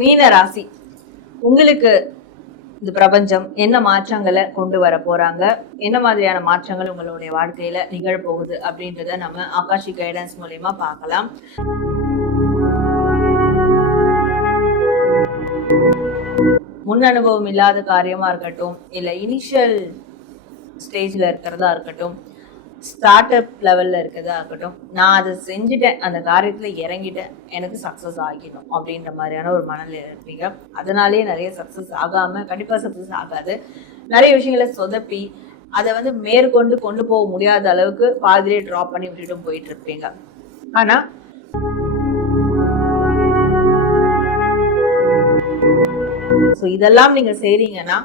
மீன ராசி, உங்களுக்கு இந்த பிரபஞ்சம் என்ன மாற்றங்களை கொண்டு வர போறாங்க, என்ன மாதிரியான மாற்றங்கள் உங்களுடைய வாழ்க்கையில நிகழப்போகுது அப்படின்றத நம்ம ஆகாஷி கைடன்ஸ் மூலியமா பார்க்கலாம். முன் அனுபவம் இல்லாத காரியமா இருக்கட்டும், இல்ல இனிஷியல் ஸ்டேஜ்ல இருக்கிறதா இருக்கட்டும், ஸ்டார்ட் அப் லெவல்ல இருக்கிறதா இருக்கட்டும், நான் அதை செஞ்சுட்டேன், அந்த காரியத்துல இறங்கிட்டேன், எனக்கு சக்சஸ் ஆகிடும் அப்படின்ற மாதிரியான ஒரு மனநிலை இருப்பீங்க. அதனாலேயே நிறைய சக்சஸ் ஆகாம, கண்டிப்பா சக்சஸ் ஆகாது, நிறைய விஷயங்களை சொதப்பி அதை மேற்கொண்டு கொண்டு போக முடியாத அளவுக்கு பாதிலே ட்ராப் பண்ணி விட்டுட்டும் போயிட்டு இருப்பீங்க. ஆனா இதெல்லாம் நீங்க செய்றீங்கன்னா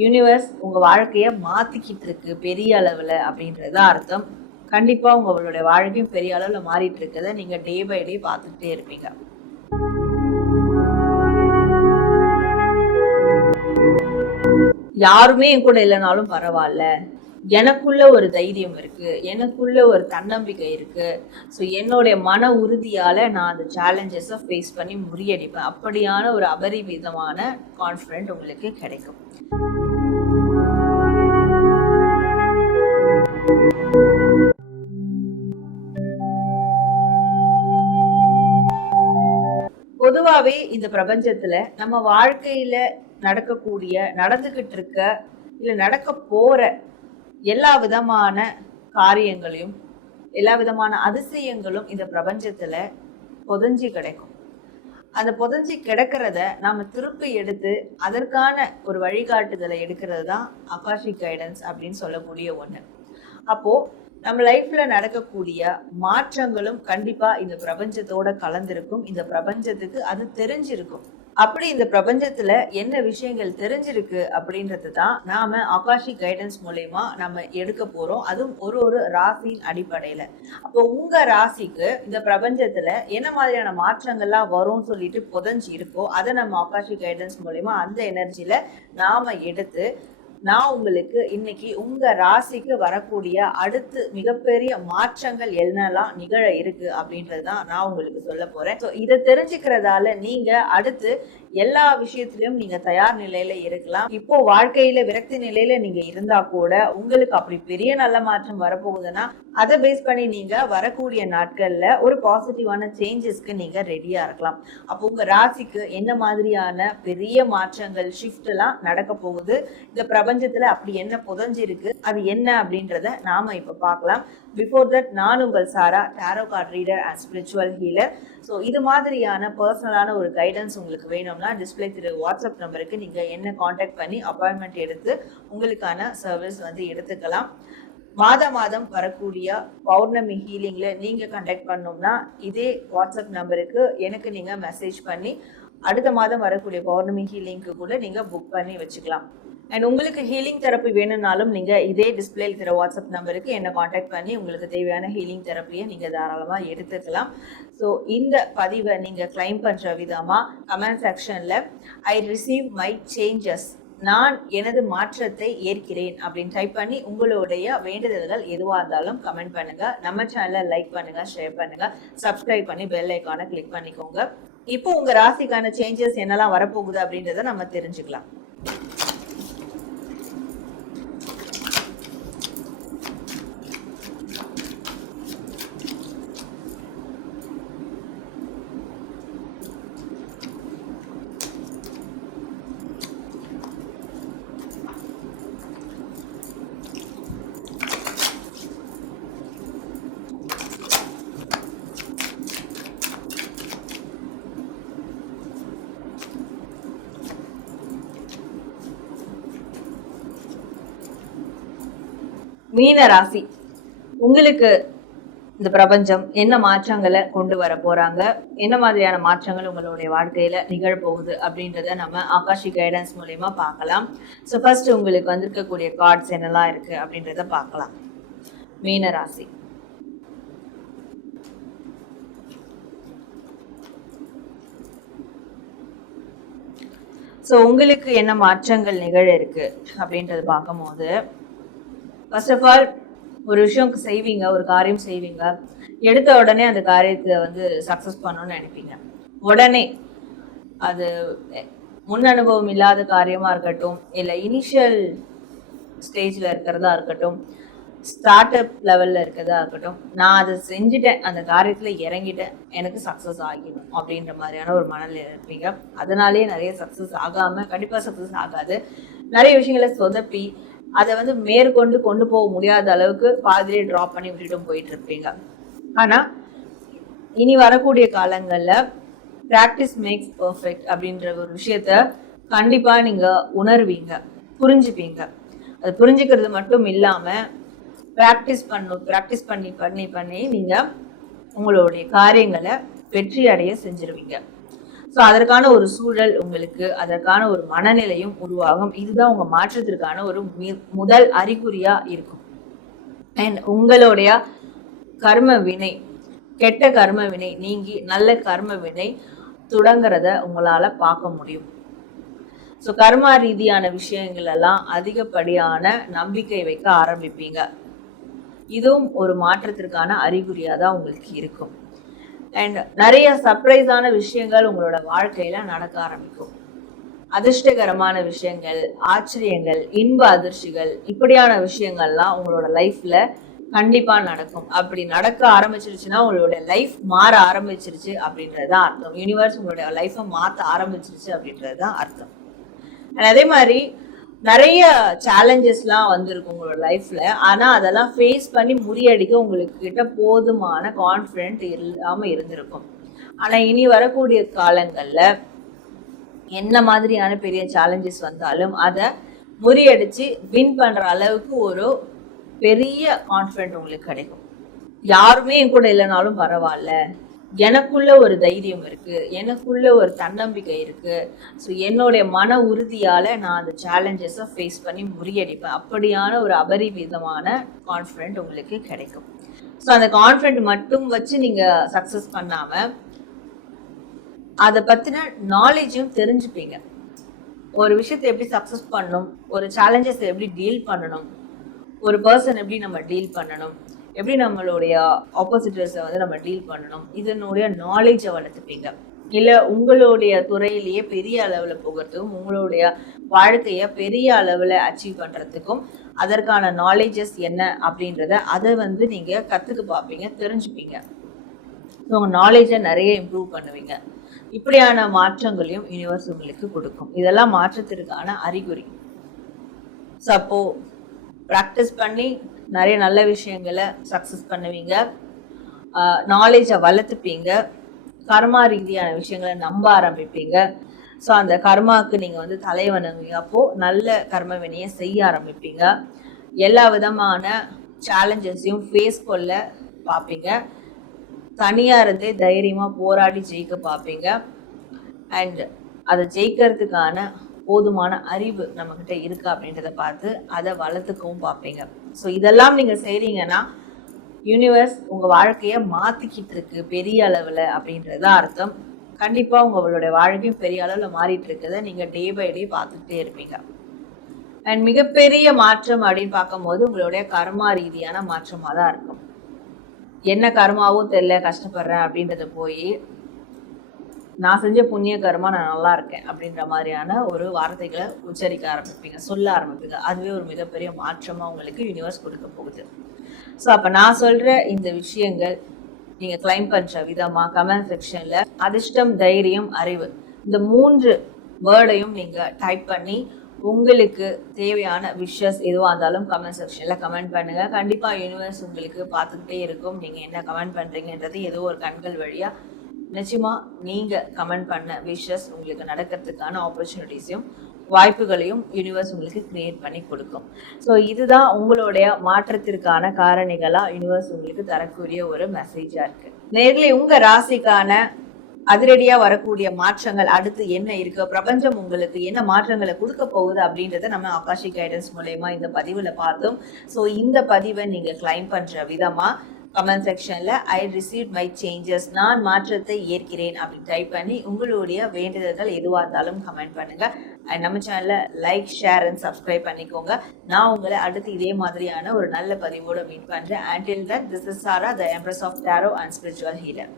யூனிவர்ஸ் உங்க வாழ்க்கைய மாத்திக்கிட்டு இருக்கு பெரிய அளவுல அப்படின்றது அர்த்தம். கண்டிப்பா உங்களுடைய வாழ்க்கையும் பெரிய அளவுல மாறிட்டு இருக்கிறத நீங்க டே பை டே பார்த்துட்டே இருப்பீங்க. யாருமே என் கூட இல்லைனாலும் பரவாயில்ல, எனக்குள்ள ஒரு தைரியம் இருக்கு, எனக்குள்ள ஒரு தன்னம்பிக்கை இருக்கு, ஸோ என்னுடைய மன உறுதியால நான் அந்த சேலஞ்சஸை ஃபேஸ் பண்ணி முறியடிப்பேன், அப்படியான ஒரு அபரிமிதமான கான்ஃபிடென்ட் உங்களுக்கு கிடைக்கும். பொதுவாவே இந்த பிரபஞ்சத்துல நம்ம வாழ்க்கையில நடக்கக்கூடிய, நடந்துகிட்டு இருக்க, இல்ல நடக்க போற எல்லா விதமான காரியங்களையும், எல்லா விதமான அதிசயங்களும் இந்த பிரபஞ்சத்துல புதைஞ்சி கிடைக்கும். அந்த புதைஞ்சி கிடக்கிறத நாம திருப்பி எடுத்து அதற்கான ஒரு வழிகாட்டுதலை எடுக்கிறது தான் ஆகாஷிக் கைடன்ஸ் அப்படின்னு சொல்லக்கூடிய ஒண்ணு. அப்போ நம்ம லைஃப்ல நடக்கக்கூடிய மாற்றங்களும் கண்டிப்பா இந்த பிரபஞ்சத்தோட கலந்திருக்கும். இந்த பிரபஞ்சத்துக்கு அது தெரிஞ்சிருக்கும். அப்படி இந்த பிரபஞ்சத்துல என்ன விஷயங்கள் தெரிஞ்சிருக்கு அப்படின்றது தான் நாம ஆகாஷிக் கைடன்ஸ் மூலயமா நம்ம எடுக்க போறோம். அதுவும் ஒரு ராசியின் அடிப்படையில. அப்போ உங்க ராசிக்கு இந்த பிரபஞ்சத்துல என்ன மாதிரியான மாற்றங்கள்லாம் வரும்னு சொல்லிட்டு புதைஞ்சி இருக்கோ, அதை நம்ம ஆகாஷிக் கைடன்ஸ் மூலயமா அந்த எனர்ஜியில நாம எடுத்து, நான் உங்களுக்கு இன்னைக்கு உங்க ராசிக்கு வரக்கூடிய அடுத்து மிகப்பெரிய மாற்றங்கள் என்னெல்லாம் நிகழ இருக்கு அப்படின்றதுதான் நான் உங்களுக்கு சொல்ல போறேன். ஸோ இதை தெரிஞ்சுக்கிறதால நீங்க அடுத்து எல்லா விஷயத்திலும் நீங்க தயார் நிலையில இருக்கலாம். இப்போ வாழ்க்கையில விரக்தி நிலையில நீங்க இருந்தா கூட உங்களுக்கு அப்படி பெரிய நல்ல மாற்றம் வரப்போகுதுன்னா அதை பேஸ் பண்ணி நீங்க வரக்கூடிய நாட்கள்ல ஒரு பாசிட்டிவான சேஞ்சஸ்க்கு நீங்க ரெடியா இருக்கலாம். அப்போ உங்க ராசிக்கு என்ன மாதிரியான பெரிய மாற்றங்கள், ஷிஃப்ட் எல்லாம் நடக்க போகுது, இந்த பிரபஞ்சத்துல அப்படி என்ன புதைஞ்சிருக்கு, அது என்ன அப்படின்றத நாம இப்ப பார்க்கலாம். பிஃபோர் தட், நான் உங்கள் Sara, tarot card reader and spiritual healer. So இது மாதிரியான பர்சனலான ஒரு கைடன்ஸ் உங்களுக்கு வேணும்னா டிஸ்பிளே திரு வாட்ஸ்அப் நம்பருக்கு நீங்க என்ன காண்டாக்ட் பண்ணி அப்பாயின்மெண்ட் எடுத்து உங்களுக்கான சர்வீஸ் எடுத்துக்கலாம். மாதம் வரக்கூடிய பௌர்ணமி ஹீலிங்ல நீங்க கண்டக்ட் பண்ணோம்னா இதே வாட்ஸ்அப் நம்பருக்கு எனக்கு நீங்க மெசேஜ் பண்ணி அடுத்த மாதம் வரக்கூடிய பௌர்ணமி ஹீலிங்க்கு கூட நீங்க புக் பண்ணி வச்சுக்கலாம். அண்ட் உங்களுக்கு ஹீலிங் தெரப்பி வேணும்னாலும் நீங்க இதே டிஸ்பிளே இருக்கிற வாட்ஸ்அப் நம்பருக்கு என்ன காண்டாக்ட் பண்ணி உங்களுக்கு தேவையான ஹீலிங் தெரப்பியை நீங்க தாராளமா எடுத்துக்கலாம். ஸோ இந்த பதிவை நீங்க கிளைம் பண்ற விதமா கமெண்ட் செக்ஷன்ல ஐ ரிசீவ் மை சேஞ்சஸ், நான் எனது மாற்றத்தை ஏற்கிறேன் அப்படின்னு டைப் பண்ணி உங்களுடைய வேண்டுதல்கள் எதுவாக இருந்தாலும் கமெண்ட் பண்ணுங்க. நம்ம சேனலை லைக் பண்ணுங்க, ஷேர் பண்ணுங்க, சப்ஸ்கிரைப் பண்ணி பெல் ஐக்கானை கிளிக் பண்ணிக்கோங்க. இப்போ உங்க ராசிக்கான சேஞ்சஸ் என்னெல்லாம் வரப்போகுது அப்படின்றத நம்ம தெரிஞ்சுக்கலாம். மீன ராசி, உங்களுக்கு இந்த பிரபஞ்சம் என்ன மாற்றங்களை கொண்டு வர போறாங்க, என்ன மாதிரியான மாற்றங்கள் உங்களுடைய வாழ்க்கையில நிகழப்போகுது அப்படின்றத நம்ம ஆகாஷிக் கைடன்ஸ் மூலயமா பார்க்கலாம். ஸோ ஃபர்ஸ்ட் உங்களுக்கு வந்திருக்கக்கூடிய கார்ட்ஸ் என்னெல்லாம் இருக்கு அப்படின்றத பார்க்கலாம். மீன ராசி, ஸோ உங்களுக்கு என்ன மாற்றங்கள் நிகழ இருக்கு அப்படின்றது பார்க்கும்போது, ஃபர்ஸ்ட் ஆஃப் ஆல் ஒரு விஷயம் செய்வீங்க, ஒரு காரியம் செய்வீங்க, எடுத்த உடனே அந்த காரியத்தை சக்ஸஸ் பண்ணணும்னு நினைப்பீங்க. உடனே அது முன் அனுபவம் இல்லாத காரியமாக இருக்கட்டும், இல்லை இனிஷியல் ஸ்டேஜில் இருக்கிறதா இருக்கட்டும், ஸ்டார்ட் அப் லெவலில் இருக்கிறதா இருக்கட்டும், நான் அதை செஞ்சுட்டேன், அந்த காரியத்தில் இறங்கிட்டேன், எனக்கு சக்ஸஸ் ஆகிடும் அப்படின்ற மாதிரியான ஒரு மனநிலையில் இருப்பீங்க. அதனாலேயே நிறைய சக்ஸஸ் ஆகாமல், கண்டிப்பாக சக்ஸஸ் ஆகாது, நிறைய விஷயங்களை சொதப்பி அதை மேற்கொண்டு கொண்டு போக முடியாத அளவுக்கு பாதிலே ட்ராப் பண்ணி விட்டுட்டும் போயிட்டு இருப்பீங்க. ஆனால் இனி வரக்கூடிய காலங்களில் ப்ராக்டிஸ் மேக்ஸ் பர்ஃபெக்ட் அப்படின்ற ஒரு விஷயத்த கண்டிப்பாக நீங்கள் உணர்வீங்க, புரிஞ்சுப்பீங்க. அது புரிஞ்சுக்கிறது மட்டும் இல்லாமல் ப்ராக்டிஸ் பண்ணி பண்ணி பண்ணி நீங்கள் உங்களுடைய காரியங்களை வெற்றி அடைய செஞ்சிருவீங்க. ஸோ அதற்கான ஒரு சூழல் உங்களுக்கு, அதற்கான ஒரு மனநிலையும் உருவாகும். இதுதான் உங்கள் மாற்றத்திற்கான ஒரு முதல் அறிகுறியாக இருக்கும். அண்ட் உங்களுடைய கர்ம வினை, கெட்ட கர்ம வினை நீங்கி நல்ல கர்ம வினை தொடங்குறத உங்களால் பார்க்க முடியும். ஸோ கர்மா ரீதியான விஷயங்கள் எல்லாம் அதிகப்படியான நம்பிக்கை வைக்க ஆரம்பிப்பீங்க. இதுவும் ஒரு மாற்றத்திற்கான அறிகுறியாக தான் உங்களுக்கு இருக்கும். அண்ட் நிறைய சர்ப்ரைஸான விஷயங்கள் உங்களோட வாழ்க்கையில நடக்க ஆரம்பிக்கும். அதிர்ஷ்டகரமான விஷயங்கள், ஆச்சரியங்கள், இன்ப அதிர்ச்சிகள், இப்படியான விஷயங்கள்லாம் உங்களோட லைஃப்ல கண்டிப்பா நடக்கும். அப்படி நடக்க ஆரம்பிச்சிருச்சுன்னா உங்களோட லைஃப் மாற ஆரம்பிச்சிருச்சு அப்படின்றதுதான் அர்த்தம். யூனிவர்ஸ் உங்களுடைய லைஃபை மாற்ற ஆரம்பிச்சிருச்சு அப்படின்றதுதான் அர்த்தம். அதே மாதிரி நிறைய சேலஞ்சஸ்லாம் வந்திருக்கும் உங்களோட லைஃப்ல. ஆனா அதெல்லாம் ஃபேஸ் பண்ணி முறியடிக்க உங்களுக்கு கிட்ட போதுமான கான்ஃபிடென்ட் இல்லாம இருந்திருக்கும். ஆனா இனி வரக்கூடிய காலங்கள்ல என்ன மாதிரியான பெரிய சேலஞ்சஸ் வந்தாலும் அதை முறியடிச்சு வின் பண்ற அளவுக்கு ஒரு பெரிய கான்ஃபிடென்ட் உங்களுக்கு கிடைக்கும். யாருமே என் கூட இல்லைனாலும் பரவாயில்ல, எனக்குள்ள ஒரு தைரியம் இருக்கு, எனக்குள்ள ஒரு தன்னம்பிக்கை இருக்கு, ஸோ என்னுடைய மன உறுதியால நான் அந்த சேலஞ்சஸை ஃபேஸ் பண்ணி முறியடிப்பேன், அப்படியான ஒரு அபரிமிதமான கான்ஃபிடென்ட் உங்களுக்கு கிடைக்கும். ஸோ அந்த கான்ஃபிடென்ட் மட்டும் வச்சு நீங்க சக்சஸ் பண்ணாம அதை பத்தின நாலேஜும் தெரிஞ்சுப்பீங்க. ஒரு விஷயத்தை எப்படி சக்சஸ் பண்ணணும், ஒரு சேலஞ்சஸ் எப்படி டீல் பண்ணணும், ஒரு பர்சன் எப்படி நம்ம டீல் பண்ணணும், எப்படி நம்மளுடைய ஆப்போசிட்டர்ஸை நம்ம டீல் பண்ணணும், இதனுடைய நாலேஜை வளர்த்துப்பீங்க. இல்லை உங்களுடைய துறையிலேயே பெரிய அளவில் போகிறதுக்கும், உங்களுடைய வாழ்க்கையை பெரிய அளவில் அச்சீவ் பண்ணுறதுக்கும் அதற்கான நாலேஜஸ் என்ன அப்படின்றத அதை நீங்கள் கற்றுக்க பார்ப்பீங்க, தெரிஞ்சுப்பீங்க. ஸோ உங்கள் நாலேஜை நிறைய இம்ப்ரூவ் பண்ணுவீங்க. இப்படியான மாற்றங்களையும் யூனிவர்ஸ் உங்களுக்கு கொடுக்கும். இதெல்லாம் மாற்றத்திற்கான அறிகுறி. ஸோ அப்போ ப்ராக்டிஸ் பண்ணி நிறைய நல்ல விஷயங்களை சக்ஸஸ் பண்ணுவீங்க, நாலேஜை வளர்த்துப்பீங்க, கர்மா ரீதியான விஷயங்களை நம்ப ஆரம்பிப்பீங்க. ஸோ அந்த கர்மாவுக்கு நீங்கள் தலைவணங்குவீங்க. அப்போது நல்ல கர்ம வினையை செய்ய ஆரம்பிப்பீங்க. எல்லா விதமான சேலஞ்சஸையும் ஃபேஸ் கொள்ள பார்ப்பீங்க. தனியாக இருந்தே தைரியமாக போராடி ஜெயிக்க பார்ப்பீங்க. அண்ட் அதை ஜெயிக்கிறதுக்கான போதுமான அறிவு நம்மக்கிட்ட இருக்கா அப்படின்றத பார்த்து அதை வளர்த்துக்கவும் பார்ப்பீங்க. ஸோ இதெல்லாம் நீங்கள் செய்கிறீங்கன்னா யூனிவர்ஸ் உங்கள் வாழ்க்கையை மாற்றிக்கிட்டு இருக்கு பெரிய அளவில் அப்படின்றத அர்த்தம். கண்டிப்பாக உங்களுடைய வாழ்க்கையும் பெரிய அளவில் மாறிட்டு இருக்குதை நீங்கள் டே பை டே பார்த்துக்கிட்டே இருப்பீங்க. அண்ட் மிகப்பெரிய மாற்றம் அப்படின்னு பார்க்கும்போது உங்களுடைய கர்மா ரீதியான மாற்றமாக தான் இருக்கும். என்ன கர்மாவும் தெரியல, கஷ்டப்படுறேன் அப்படின்றத போய் நான் செஞ்ச புண்ணிய கர்மா, நான் நல்லா இருக்கேன் அப்படின்ற மாதிரியான ஒரு வார்த்தைகளை உச்சரிக்க ஆரம்பிப்பீங்க, சொல்ல ஆரம்பிப்பீங்க. அதுவே ஒரு மிகப்பெரிய மாற்றமாக உங்களுக்கு யூனிவர்ஸ் கொடுக்க போகுது. ஸோ அப்போ நான் சொல்கிற இந்த விஷயங்கள் நீங்கள் கிளைம் பண்ணுற விதமாக கமெண்ட் செக்ஷனில் அதிர்ஷ்டம், தைரியம், அறிவு இந்த 3 வேர்டையும் நீங்கள் டைப் பண்ணி உங்களுக்கு தேவையான விஷஸ் எதுவாக இருந்தாலும் கமெண்ட் செக்ஷனில் கமெண்ட் பண்ணுங்கள். கண்டிப்பாக யூனிவர்ஸ் உங்களுக்கு பார்த்துக்கிட்டே இருக்கும். நீங்கள் என்ன கமெண்ட் பண்ணுறீங்கன்றது ஏதோ ஒரு கண்கள் வழியாக நிச்சயமாக நீங்கள் கமெண்ட் பண்ண விஷஸ் உங்களுக்கு நடக்கிறதுக்கான ஆப்பர்ச்சுனிட்டிஸையும் வாய்ப்புகளையும் யூனிவர்ஸ் உங்களுக்கு கிரியேட் பண்ணி கொடுக்கும். ஸோ இதுதான் உங்களுடைய மாற்றத்திற்கான காரணிகளாக யூனிவர்ஸ் உங்களுக்கு தரக்கூடிய ஒரு மெசேஜாக இருக்குது. நேர்களை உங்கள் ராசிக்கான அதிரடியாக வரக்கூடிய மாற்றங்கள் அடுத்து என்ன இருக்குது, பிரபஞ்சம் உங்களுக்கு என்ன மாற்றங்களை கொடுக்க போகுது அப்படின்றத நம்ம ஆகாஷிக் கைடன்ஸ் மூலயமா இந்த பதிவில் பார்த்தோம். ஸோ இந்த பதிவை நீங்கள் கிளைம் பண்ணுற விதமாக கமெண்ட் செக்ஷனில் ஐ ரிசீவ் மை சேஞ்சஸ், நான் மாற்றத்தை ஏற்கிறேன் அப்படின்னு டைப் பண்ணி உங்களுடைய வேண்டுதல்கள் எதுவாக இருந்தாலும் கமெண்ட் பண்ணுங்கள். அண்ட் நம்ம சேனலில் லைக், ஷேர் அண்ட் சப்ஸ்கிரைப் பண்ணிக்கோங்க. நான் உங்களை அடுத்து இதே மாதிரியான ஒரு நல்ல பதிவோடு மீட் பண்ணுறேன். Until then, this is Sara, the Empress of Tarot and Spiritual Healer.